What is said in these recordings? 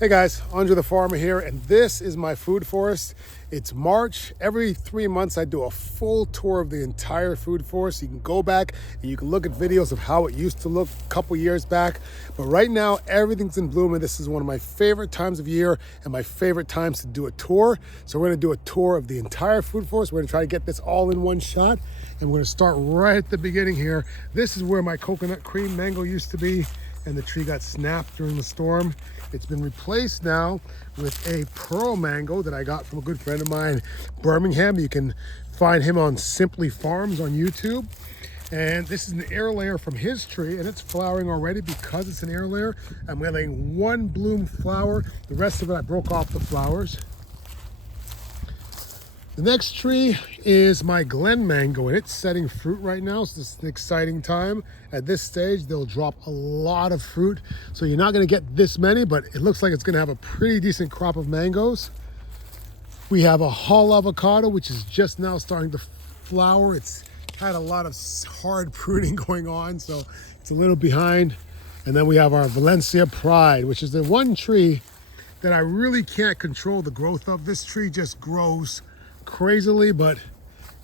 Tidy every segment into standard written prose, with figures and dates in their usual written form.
Hey guys, Andrethefarmer here, and this is my food forest. It's March. Every 3 months I do a full tour of the entire food forest. You can go back and you can look at videos of how it used to look a couple years back. But right now, everything's in bloom, and this is one of my favorite times of year and my favorite times to do a tour. So we're gonna do a tour of the entire food forest. We're gonna try to get this all in one shot. And we're gonna start right at the beginning here. This is where my coconut cream mango used to be, and the tree got snapped during the storm. It's been replaced now with a pearl mango that I got from a good friend of mine, Birmingham. You can find him on Simply Farms on YouTube. And this is an air layer from his tree, and it's flowering already because it's an air layer. I'm letting one bloom flower. The rest of it, I broke off the flowers. The next tree is my Glen mango, and it's setting fruit right now, so this is an exciting time. At this stage, they'll drop a lot of fruit, so you're not gonna get this many, but it looks like it's gonna have a pretty decent crop of mangoes. We have a Hull avocado, which is just now starting to flower. It's had a lot of hard pruning going on, so it's a little behind. And then we have our Valencia Pride, which is the one tree that I really can't control the growth of. This tree just grows crazily, but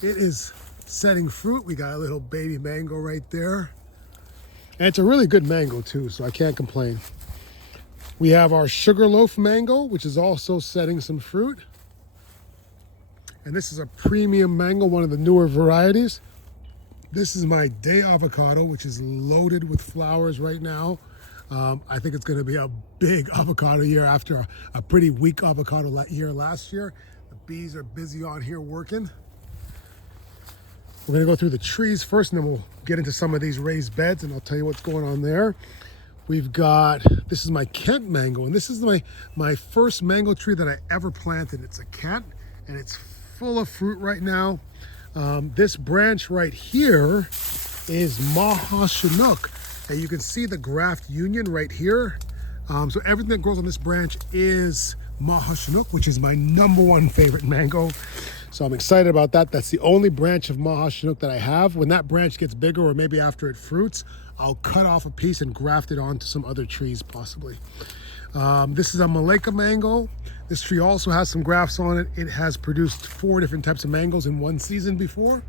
it is setting fruit. We got a little baby mango right there, and it's a really good mango too, so I can't complain. We have our Sugarloaf mango, which is also setting some fruit, and this is a premium mango, one of the newer varieties. This is my Day avocado, which is loaded with flowers right now. I think it's going to be a big avocado year after a pretty weak avocado year last year. Bees are busy on here working. We're gonna go through the trees first, and then we'll get into some of these raised beds, and I'll tell you what's going on there. We've got, this is my Kent mango, and this is my first mango tree that I ever planted. It's a Kent, and it's full of fruit right now. This branch right here is Maha Chinook, and you can see the graft union right here. So everything that grows on this branch is Maha Chinook, which is my #1 favorite mango. So I'm excited about that. That's the only branch of Maha Chinook that I have. When that branch gets bigger, or maybe after it fruits, I'll cut off a piece and graft it onto some other trees possibly. This is a Malacca mango. This tree also has some grafts on it. It has produced 4 different types of mangoes in one season before.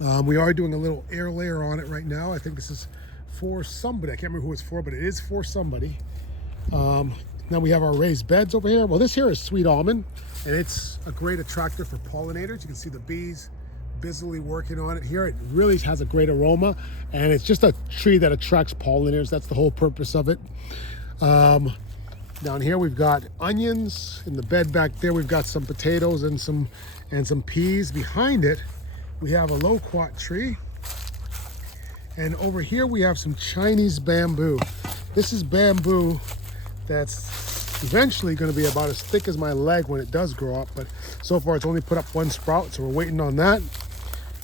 We are doing a little air layer on it right now. I think this is for somebody. I can't remember who it's for, but it is for somebody. Now we have our raised beds over here. Well, this here is sweet almond, and it's a great attractor for pollinators. You can see the bees busily working on it here. It really has a great aroma, and it's just a tree that attracts pollinators. That's the whole purpose of it. Down here we've got onions. In the bed back there we've got some potatoes and some peas. Behind it we have a loquat tree, and over here we have some Chinese bamboo. This is bamboo that's eventually going to be about as thick as my leg when it does grow up, but so far it's only put up 1 sprout, so we're waiting on that.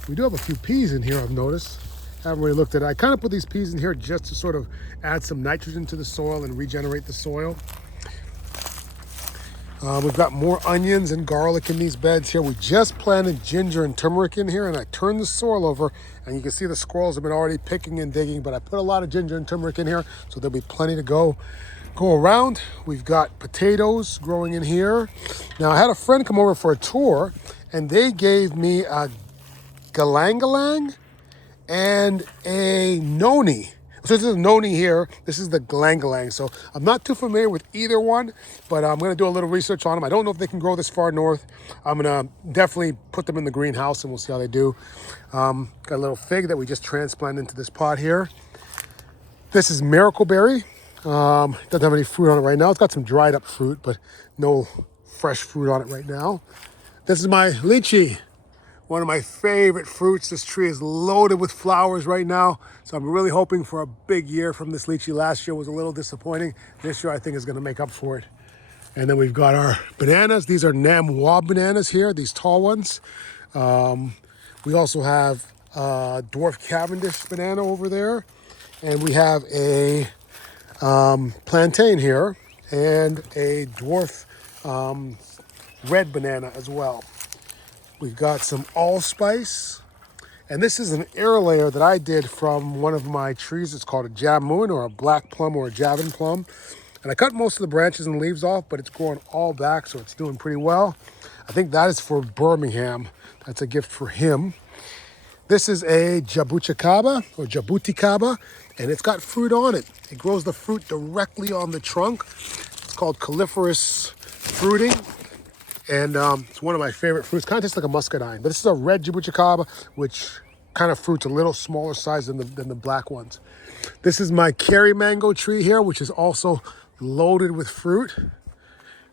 We do have a few peas in here, I've noticed. Haven't really looked at it. I kind of put these peas in here just to sort of add some nitrogen to the soil and regenerate the soil. We've got more onions and garlic in these beds here. We just planted ginger and turmeric in here, and I turned the soil over, and you can see the squirrels have been already picking and digging, but I put a lot of ginger and turmeric in here, so there'll be plenty to go around. We've got potatoes growing in here. Now I had a friend come over for a tour, and they gave me a galang and a noni. So this is a noni here. This is the galang. So I'm not too familiar with either one, but I'm going to do a little research on them. I don't know if they can grow this far north. I'm going to definitely put them in the greenhouse, and we'll see how they do. Got a little fig that we just transplanted into this pot here. This is miracle berry. Doesn't have any fruit on it right now. It's got some dried up fruit, but no fresh fruit on it right now. This is my lychee, one of my favorite fruits. This tree is loaded with flowers right now, so I'm really hoping for a big year from this lychee. Last year was a little disappointing. This year I think is going to make up for it. And then we've got our bananas. These are Namwa bananas here, these tall ones. We also have a dwarf Cavendish banana over there, and we have a plantain here, and a dwarf red banana as well. We've got some allspice, and this is an air layer that I did from one of my trees. It's called a jamun, or a black plum, or a javan plum. And I cut most of the branches and leaves off, but it's growing all back, so it's doing pretty well. I think that is for Birmingham. That's a gift for him. This is a jabuticaba or jabuticaba, and it's got fruit on it. It grows the fruit directly on the trunk. It's called coliferous fruiting, and it's one of my favorite fruits. Kind of tastes like a muscadine, but this is a red jabuticaba, which kind of fruit's a little smaller size than the black ones. This is my cherry mango tree here, which is also loaded with fruit.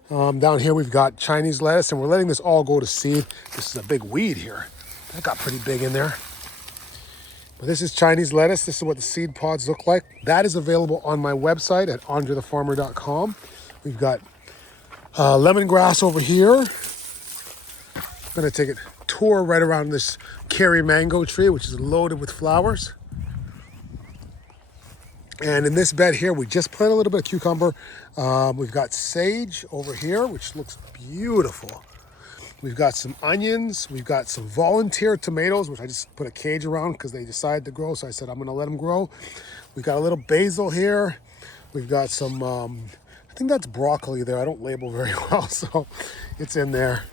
Down here we've got Chinese lettuce, and we're letting this all go to seed. This is a big weed here. That got pretty big in there. But this is Chinese lettuce. This is what the seed pods look like. That is available on my website at andrethefarmer.com. We've got lemongrass over here. I'm gonna take a tour right around this cherry mango tree, which is loaded with flowers. And in this bed here, we just planted a little bit of cucumber. We've got sage over here, which looks beautiful. We've got some onions. We've got some volunteer tomatoes, which I just put a cage around because they decided to grow. So I said, I'm going to let them grow. We've got a little basil here. We've got some, I think that's broccoli there. I don't label very well, so it's in there.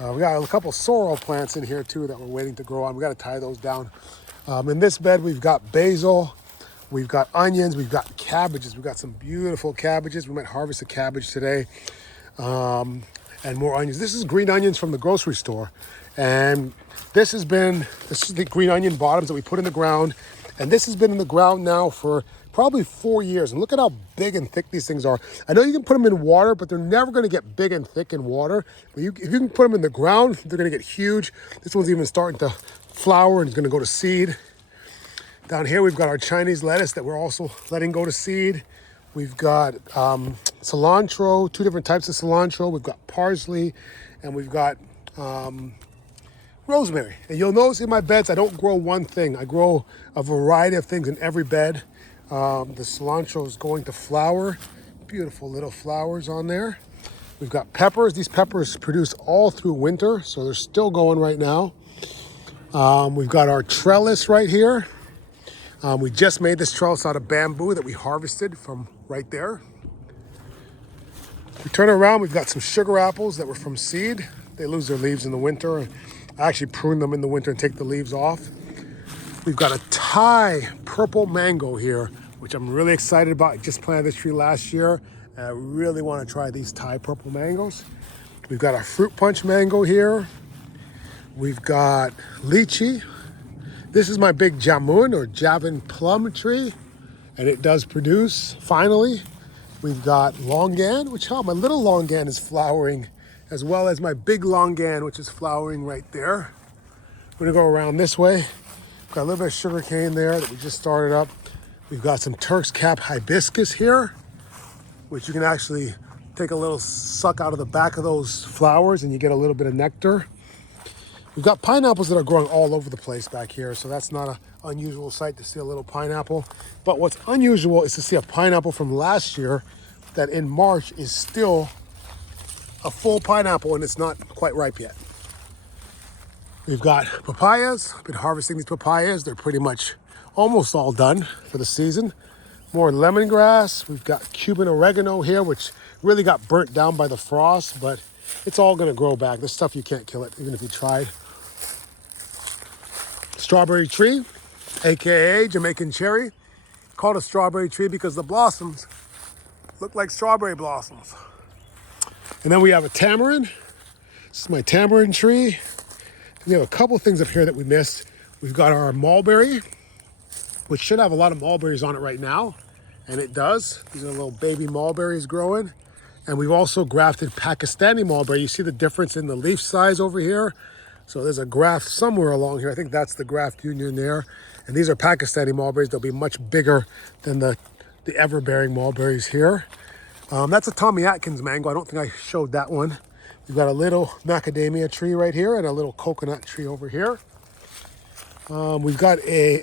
We got a couple sorrel plants in here too that we're waiting to grow on. We got to tie those down. In this bed, we've got basil. We've got onions. We've got cabbages. We've got some beautiful cabbages. We might harvest a cabbage today. And more onions. This is green onions from the grocery store. And this is the green onion bottoms that we put in the ground. And this has been in the ground now for probably 4 years. And look at how big and thick these things are. I know you can put them in water, but they're never going to get big and thick in water. But if you can put them in the ground, they're going to get huge. This one's even starting to flower and is going to go to seed. Down here, we've got our Chinese lettuce that we're also letting go to seed. We've got cilantro, 2 different types of cilantro. We've got parsley, and we've got rosemary. And you'll notice in my beds, I don't grow one thing. I grow a variety of things in every bed. The cilantro is going to flower. Beautiful little flowers on there. We've got peppers. These peppers produce all through winter, so they're still going right now. We've got our trellis right here. We just made this trellis out of bamboo that we harvested from right there. We turn around, we've got some sugar apples that were from seed. They lose their leaves in the winter. I actually prune them in the winter and take the leaves off. We've got a Thai purple mango here, which I'm really excited about. I just planted this tree last year, and I really want to try these Thai purple mangoes. We've got a fruit punch mango here. We've got lychee. This is my big jamun or Javan plum tree, and it does produce, finally. We've got longan, which, my little longan is flowering, as well as my big longan, which is flowering right there. We're gonna go around this way. We've got a little bit of sugar cane there that we just started up. We've got some Turk's cap hibiscus here, which you can actually take a little suck out of the back of those flowers and you get a little bit of nectar. We've got pineapples that are growing all over the place back here, so that's not an unusual sight to see a little pineapple. But what's unusual is to see a pineapple from last year that in March is still a full pineapple and it's not quite ripe yet. We've got papayas. I've been harvesting these papayas. They're pretty much almost all done for the season. More lemongrass. We've got Cuban oregano here, which really got burnt down by the frost, but it's all gonna grow back. This stuff, you can't kill it, even if you tried. Strawberry tree, AKA Jamaican cherry. Called a strawberry tree because the blossoms look like strawberry blossoms. And then we have a tamarind. This is my tamarind tree. We have a couple things up here that we missed. We've got our mulberry, which should have a lot of mulberries on it right now, and it does. These are little baby mulberries growing. And we've also grafted Pakistani mulberry. You see the difference in the leaf size over here? So there's a graft somewhere along here. I think that's the graft union there. And these are Pakistani mulberries. They'll be much bigger than the ever-bearing mulberries here. That's a Tommy Atkins mango. I don't think I showed that one. We've got a little macadamia tree right here and a little coconut tree over here. We've got a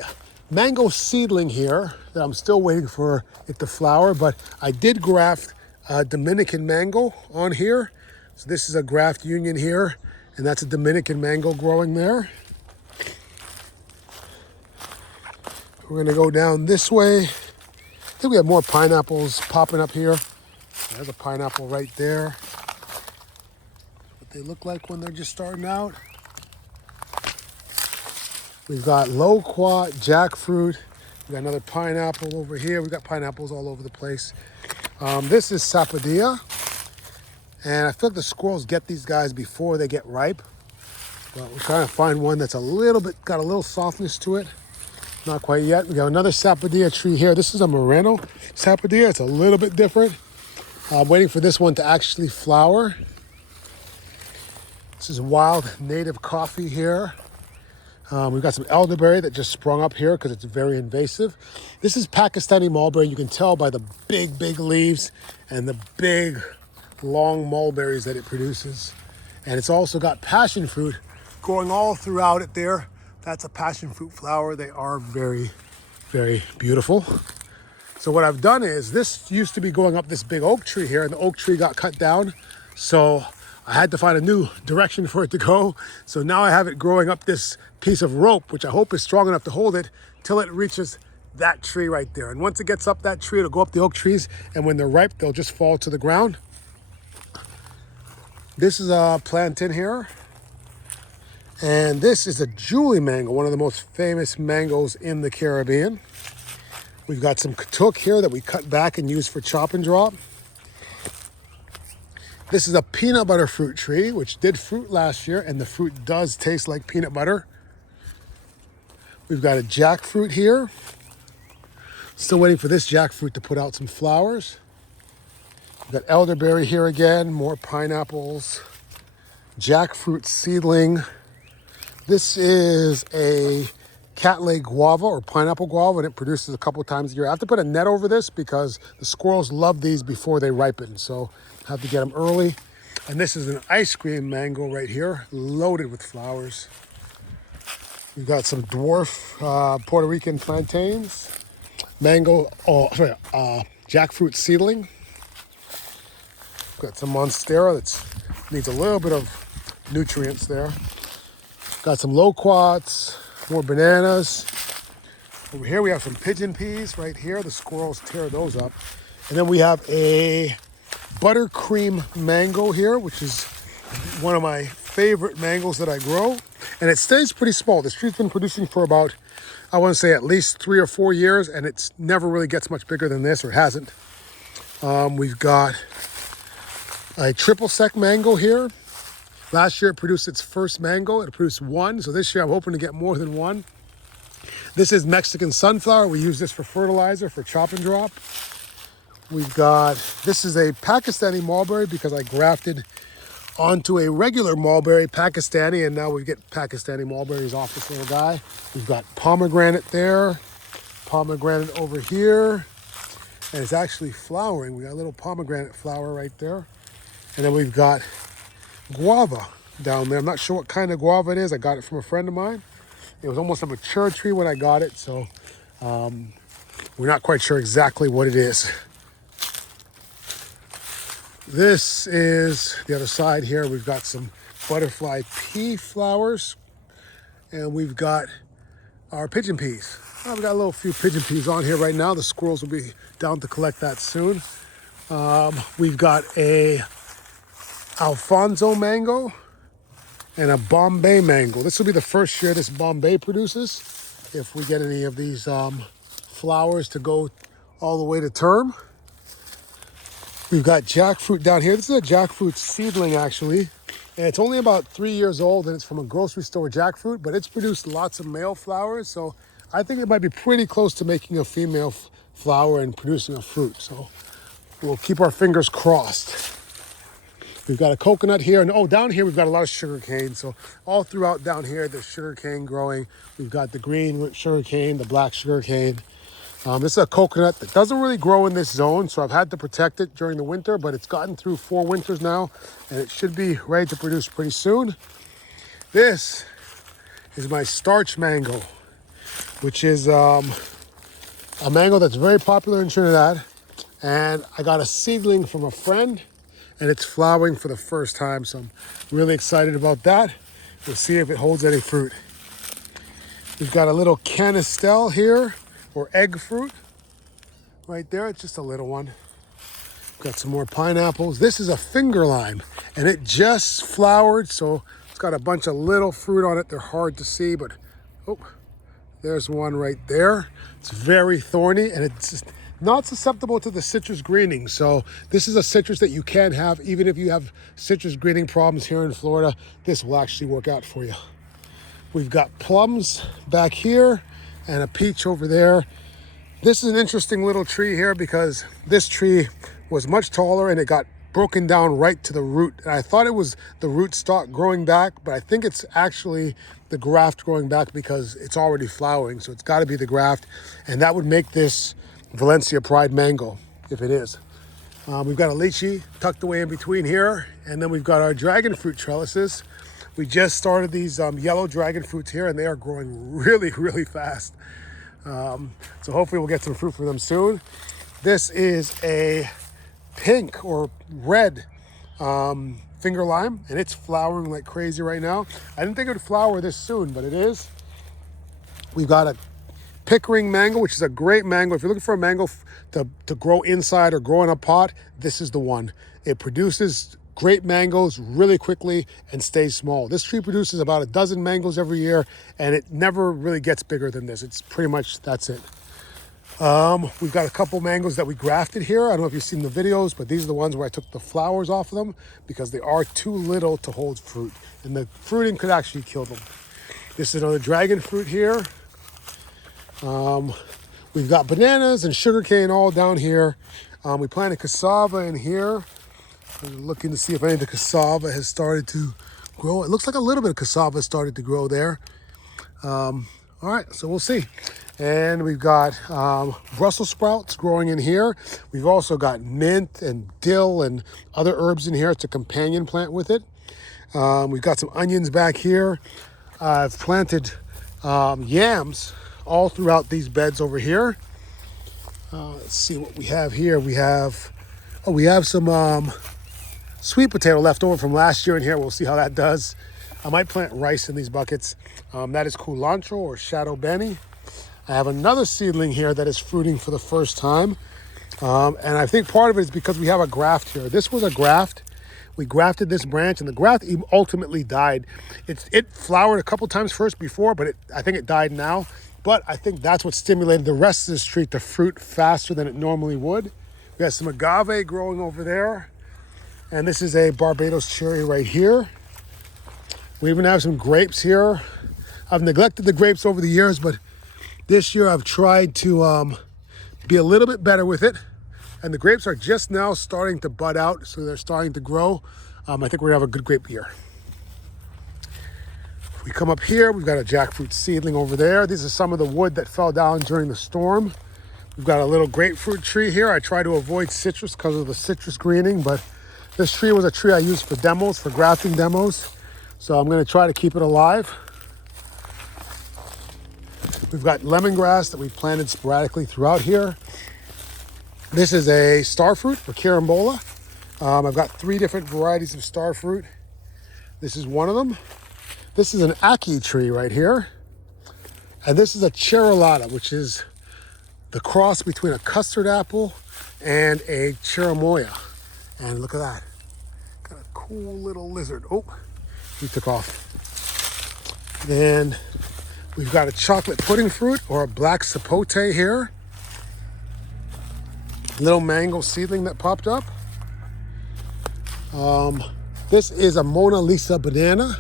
mango seedling here that I'm still waiting for it to flower, but I did graft Dominican mango on here. So this is a graft union here, and that's a Dominican mango growing there. We're gonna go down this way. I think we have more pineapples popping up here. There's a pineapple right there. What they look like when they're just starting out. We've got loquat, jackfruit. We got another pineapple over here. We've got pineapples all over the place. This is sapodilla. And I feel like the squirrels get these guys before they get ripe. But we're trying to find one that's got a little softness to it. Not quite yet. We got another sapodilla tree here. This is a Moreno sapodilla. It's a little bit different. I'm waiting for this one to actually flower. This is wild native coffee here. We've got some elderberry that just sprung up here because it's very invasive. This is Pakistani mulberry. You can tell by the big, big leaves and the big, long mulberries that it produces. And it's also got passion fruit growing all throughout it there. That's a passion fruit flower. They are very, very beautiful. So what I've done is, this used to be going up this big oak tree here, and the oak tree got cut down. So I had to find a new direction for it to go. So now I have it growing up this piece of rope, which I hope is strong enough to hold it till it reaches that tree right there. And once it gets up that tree, it'll go up the oak trees. And when they're ripe, they'll just fall to the ground. This is a plantain here. And this is a Julie mango, one of the most famous mangoes in the Caribbean. We've got some katuk here that we cut back and use for chop and drop. This is a peanut butter fruit tree, which did fruit last year, and the fruit does taste like peanut butter. We've got a jackfruit here. Still waiting for this jackfruit to put out some flowers. We've got elderberry here again, more pineapples, jackfruit seedling. This is a Cattleya guava or pineapple guava, and it produces a couple times a year. I have to put a net over this because the squirrels love these before they ripen, so I have to get them early. And this is an ice cream mango right here, loaded with flowers. We've got some dwarf Puerto Rican plantains, jackfruit seedling. Got some monstera that needs a little bit of nutrients there. Got some loquats, more bananas. Over here we have some pigeon peas right here. The squirrels tear those up. And then we have a buttercream mango here, which is one of my favorite mangoes that I grow. And it stays pretty small. This tree's been producing for about, I want to say at least 3 or 4 years, and it's never really gets much bigger than this, or hasn't. We've got a triple sec mango here. Last year it produced its first mango. It produced one, so this year I'm hoping to get more than one. This is Mexican sunflower. We use this for fertilizer, for chop and drop. This is a Pakistani mulberry because I grafted onto a regular mulberry, Pakistani, and now we get Pakistani mulberries off this little guy. We've got pomegranate there, pomegranate over here, and it's actually flowering. We got a little pomegranate flower right there. And then we've got guava down there. I'm not sure what kind of guava it is. I got it from a friend of mine. It was almost a mature tree when I got it, so we're not quite sure exactly what it is. This is the other side here. We've got some butterfly pea flowers, and we've got our pigeon peas. We've got a little few pigeon peas on here right now. The squirrels will be down to collect that soon. We've got a Alfonso mango and a Bombay mango. This will be the first year this Bombay produces, if we get any of these flowers to go all the way to term. We've got jackfruit down here. This is a jackfruit seedling, actually, and it's only about 3 years old, and it's from a grocery store jackfruit, but it's produced lots of male flowers, so I think it might be pretty close to making a female flower and producing a fruit, so we'll keep our fingers crossed. We've got a coconut here, and down here we've got a lot of sugar cane. So all throughout down here, there's sugar cane growing. We've got the green sugar cane, the black sugar cane. This is a coconut that doesn't really grow in this zone, so I've had to protect it during the winter, but it's gotten through 4 winters now, and it should be ready to produce pretty soon. This is my starch mango, which is a mango that's very popular in Trinidad, and I got a seedling from a friend, and it's flowering for the first time, so I'm really excited about that. We'll see if it holds any fruit. We've got a little canistel here, or egg fruit, right there. It's just a little one. Got some more pineapples. This is a finger lime, and it just flowered, so it's got a bunch of little fruit on it. They're hard to see, but oh, there's one right there. It's very thorny, and it's just not susceptible to the citrus greening. So this is a citrus that you can have, even if you have citrus greening problems here in Florida. This will actually work out for you. We've got plums back here and a peach over there. This is an interesting little tree here because this tree was much taller and it got broken down right to the root. And I thought it was the root stock growing back, but I think it's actually the graft growing back because it's already flowering. So it's got to be the graft, and that would make this Valencia Pride mango if it is. We've got a lychee tucked away in between here, and then we've got our dragon fruit trellises. We just started these yellow dragon fruits here, and they are growing really, really fast. So hopefully we'll get some fruit from them soon. This is a pink or red finger lime, and it's flowering like crazy right now. I didn't think it would flower this soon, but it is. We've got a Pickering mango, which is a great mango. If you're looking for a mango to grow inside or grow in a pot, this is the one. It produces great mangoes really quickly and stays small. This tree produces about a dozen mangoes every year, and it never really gets bigger than this. It's pretty much, that's it. We've got a couple mangoes that we grafted here. I don't know if you've seen the videos, but these are the ones where I took the flowers off of them because they are too little to hold fruit, and the fruiting could actually kill them. This is another dragon fruit here. We've got bananas and sugarcane all down here. We planted cassava in here. I'm looking to see if any of the cassava has started to grow. It looks like a little bit of cassava started to grow there. All right, so we'll see. And we've got Brussels sprouts growing in here. We've also got mint and dill and other herbs in here. It's a companion plant with it. We've got some onions back here. I've planted yams all throughout these beds over here. Let's see what we have here. We have some sweet potato left over from last year in here. We'll see how that does. I might plant rice in these buckets. That is culantro or shadow benny. I have another seedling here that is fruiting for the first time. And I think part of it is because we have a graft here. This was a graft. We grafted this branch, and the graft ultimately died. It flowered a couple times first before, but I think it died now. But I think that's what stimulated the rest of this tree to fruit faster than it normally would. We got some agave growing over there. And this is a Barbados cherry right here. We even have some grapes here. I've neglected the grapes over the years, but this year I've tried to be a little bit better with it. And the grapes are just now starting to bud out, so they're starting to grow. I think we're gonna have a good grape year. We come up here, we've got a jackfruit seedling over there. These are some of the wood that fell down during the storm. We've got a little grapefruit tree here. I try to avoid citrus because of the citrus greening, but this tree was a tree I used for demos, for grafting demos. So I'm gonna try to keep it alive. We've got lemongrass that we've planted sporadically throughout here. This is a starfruit or carambola. I've got 3 different varieties of starfruit. This is one of them. This is an ackee tree right here. And this is a cherolata, which is the cross between a custard apple and a cherimoya. And look at that. Got a cool little lizard. Oh, he took off. Then we've got a chocolate pudding fruit or a black sapote here. Little mango seedling that popped up. This is a Mona Lisa banana.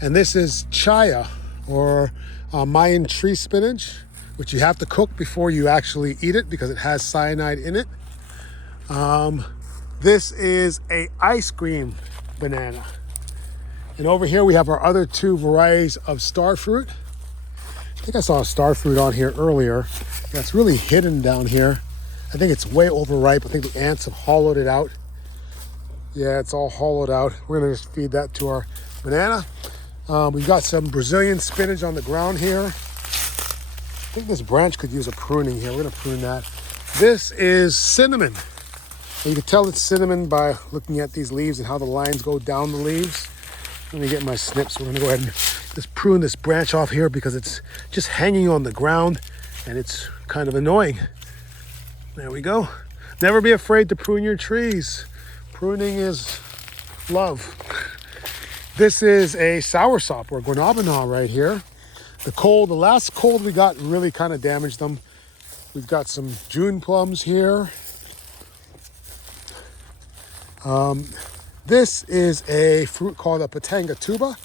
And this is chaya or Mayan tree spinach, which you have to cook before you actually eat it because it has cyanide in it. This is a ice cream banana. And over here we have our other 2 varieties of starfruit. I think I saw a starfruit on here earlier. That's really hidden down here. I think it's way overripe. I think the ants have hollowed it out. Yeah, it's all hollowed out. We're gonna just feed that to our banana. We've got some Brazilian spinach on the ground here. I think this branch could use a pruning here. We're gonna prune that. This is cinnamon. And you can tell it's cinnamon by looking at these leaves and how the lines go down the leaves. Let me get my snips. We're gonna go ahead and just prune this branch off here because it's just hanging on the ground and it's kind of annoying. There we go. Never be afraid to prune your trees. Pruning is love. This is a soursop or guanabana right here. The last cold we got really kind of damaged them. We've got some June plums here. This is a fruit called a patanga tuba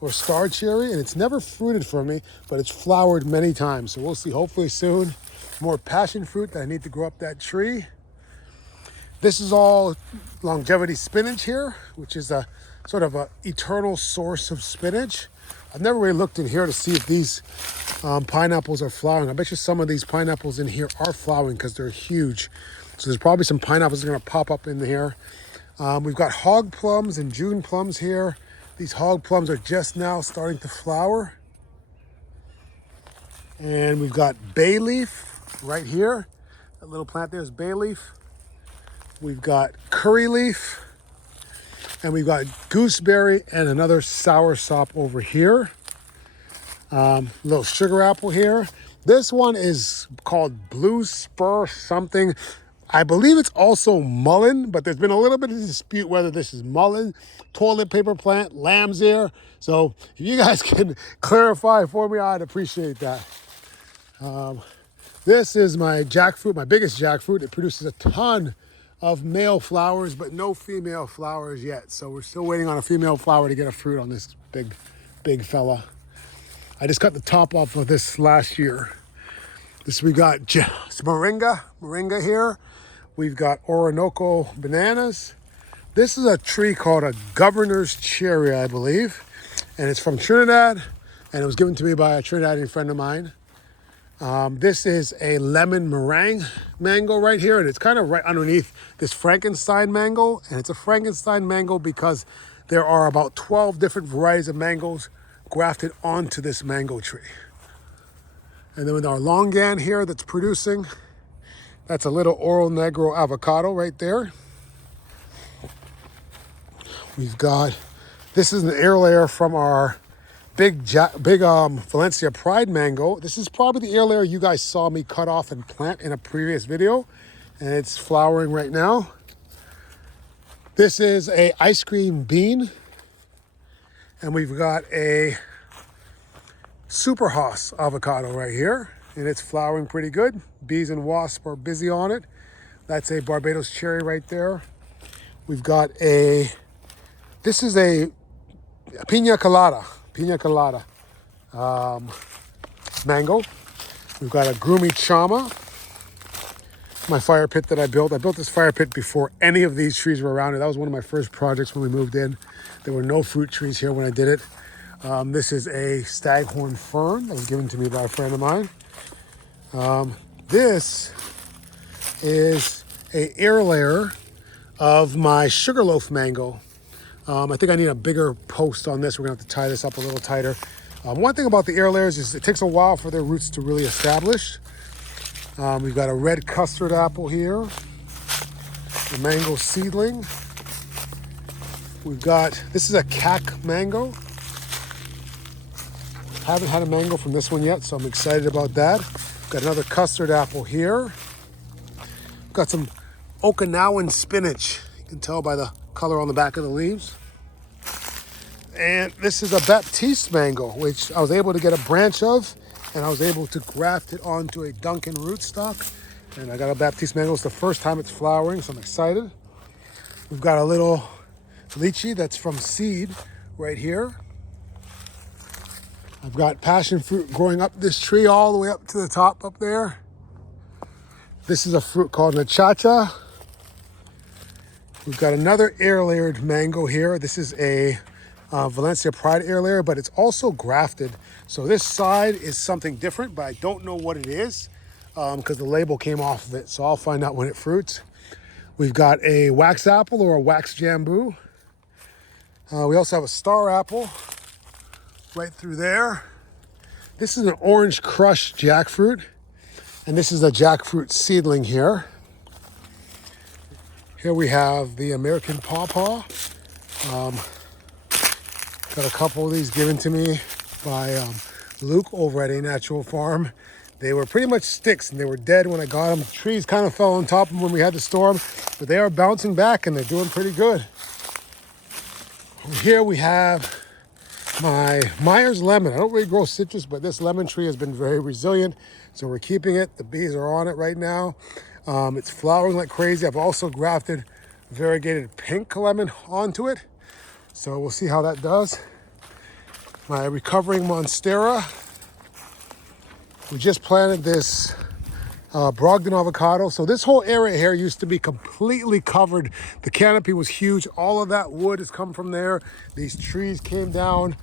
or star cherry, and it's never fruited for me, but it's flowered many times. So we'll see hopefully soon more passion fruit that I need to grow up that tree. This is all longevity spinach here, which is a sort of a eternal source of spinach. I've never really looked in here to see if these pineapples are flowering. I bet you some of these pineapples in here are flowering because they're huge. So there's probably some pineapples that are gonna pop up in here. We've got hog plums and June plums here. These hog plums are just now starting to flower. And we've got bay leaf right here. That little plant there is bay leaf. We've got curry leaf. And we've got gooseberry and another soursop over here. Little sugar apple here. This one is called blue spur something. I believe it's also mullein, but there's been a little bit of dispute whether this is mullein, toilet paper plant, lamb's ear. So if you guys can clarify for me, I'd appreciate that. This is my jackfruit, my biggest jackfruit. It produces a ton of male flowers, but no female flowers yet. So we're still waiting on a female flower to get a fruit on this big fella. I just cut the top off of this last year. We got moringa here. We've got Orinoco bananas. This is a tree called a governor's cherry, I believe. And it's from Trinidad, and it was given to me by a Trinidadian friend of mine. This is a lemon meringue mango right here, and it's kind of right underneath this Frankenstein mango. And it's a Frankenstein mango because there are about 12 different varieties of mangoes grafted onto this mango tree. And then with our longan here that's producing, that's a little Oro Negro avocado right there. We've got, this is an air layer from our big Valencia Pride mango. This is probably the air layer you guys saw me cut off and plant in a previous video, and it's flowering right now. This is a ice cream bean, and we've got a Super Haas avocado right here, and it's flowering pretty good. Bees and wasps are busy on it. That's a Barbados cherry right there. We've got this is a pina colada mango. We've got a Groomy Chama, my fire pit that I built. I built this fire pit before any of these trees were around it. That was one of my first projects when we moved in. There were no fruit trees here when I did it. This is a staghorn fern that was given to me by a friend of mine. This is a air layer of my sugarloaf mango. I think I need a bigger post on this. We're gonna have to tie this up a little tighter. One thing about the air layers is it takes a while for their roots to really establish. We've got a red custard apple here, a mango seedling. We've got, this is a cac mango. Haven't had a mango from this one yet, so I'm excited about that. Got another custard apple here. Got some Okinawan spinach. You can tell by the color on the back of the leaves. And this is a Baptiste mango, which I was able to get a branch of, and I was able to graft it onto a Duncan rootstock. And I got a Baptiste mango. It's the first time it's flowering, so I'm excited. We've got a little lychee that's from seed right here. I've got passion fruit growing up this tree all the way up to the top up there. This is a fruit called nachacha. We've got another air layered mango here. This is a Valencia Pride air layer, but it's also grafted. So this side is something different, but I don't know what it is because the label came off of it. So I'll find out when it fruits. We've got a wax apple or a wax jambu. We also have a star apple right through there. This is an orange crush jackfruit, and this is a jackfruit seedling here. Here we have the American pawpaw. Got a couple of these given to me by Luke over at A Natural Farm. They were pretty much sticks and they were dead when I got them. Trees kind of fell on top of them when we had the storm, but they are bouncing back and they're doing pretty good. Here we have my Myers lemon. I don't really grow citrus, but this lemon tree has been very resilient, so we're keeping it. The bees are on it right now. It's flowering like crazy. I've also grafted variegated pink lemon onto it, so we'll see how that does. My recovering monstera. We just planted this Brogdon avocado. So this whole area here used to be completely covered. The canopy was huge. All of that wood has come from there. These trees came down.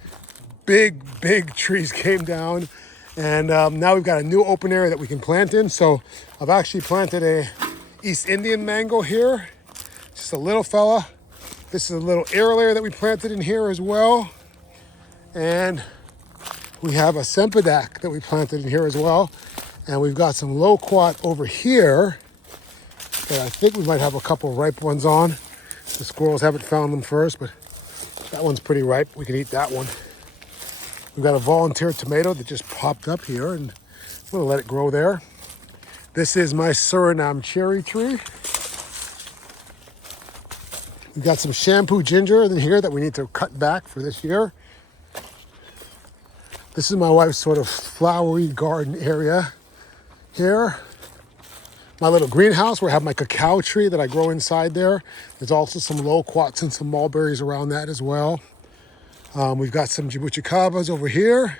Big trees came down. And now we've got a new open area that we can plant in. So I've actually planted a East Indian mango here. Just a little fella. This is a little aerial area that we planted in here as well. And we have a Sempedak that we planted in here as well. And we've got some loquat over here that I think we might have a couple ripe ones on. The squirrels haven't found them first, but that one's pretty ripe. We can eat that one. We've got a volunteer tomato that just popped up here, and I'm gonna let it grow there. This is my Suriname cherry tree. We've got some shampoo ginger in here that we need to cut back for this year. This is my wife's sort of flowery garden area here. My little greenhouse where I have my cacao tree that I grow inside there. There's also some loquats and some mulberries around that as well. We've got some jabuticabas over here.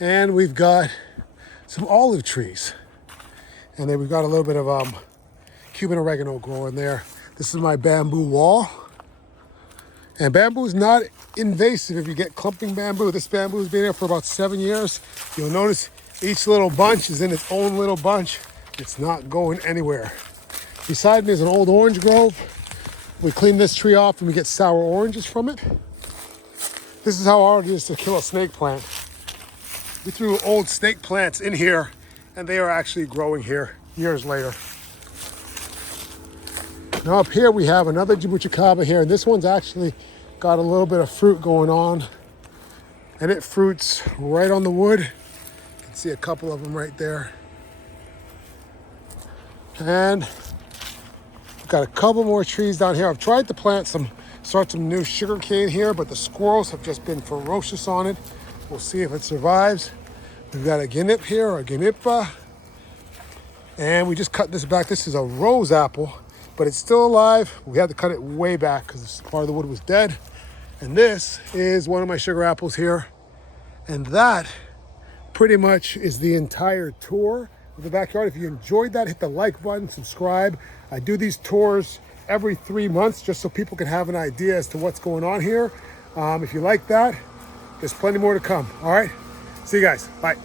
And we've got some olive trees. And then we've got a little bit of Cuban oregano growing there. This is my bamboo wall. And bamboo is not invasive if you get clumping bamboo. This bamboo has been here for about 7 years. You'll notice each little bunch is in its own little bunch. It's not going anywhere. Beside me is an old orange grove. We clean this tree off and we get sour oranges from it. This is how hard it is to kill a snake plant. We threw old snake plants in here and they are actually growing here years later. Now up here we have another jabuticaba here, and this one's actually got a little bit of fruit going on, and it fruits right on the wood. You can see a couple of them right there. And we've got a couple more trees down here. I've tried to start some new sugar cane here, but the squirrels have just been ferocious on it. We'll see if it survives. We've got a ginip here, a ginipa, and we just cut this back. This is a rose apple, but it's still alive. We had to cut it way back because part of the wood was dead. And this is one of my sugar apples here. And that pretty much is the entire tour of the backyard. If you enjoyed that, hit the like button, subscribe. I do these tours every 3 months just so people can have an idea as to what's going on here. If you like that, there's plenty more to come. All right, see you guys, bye.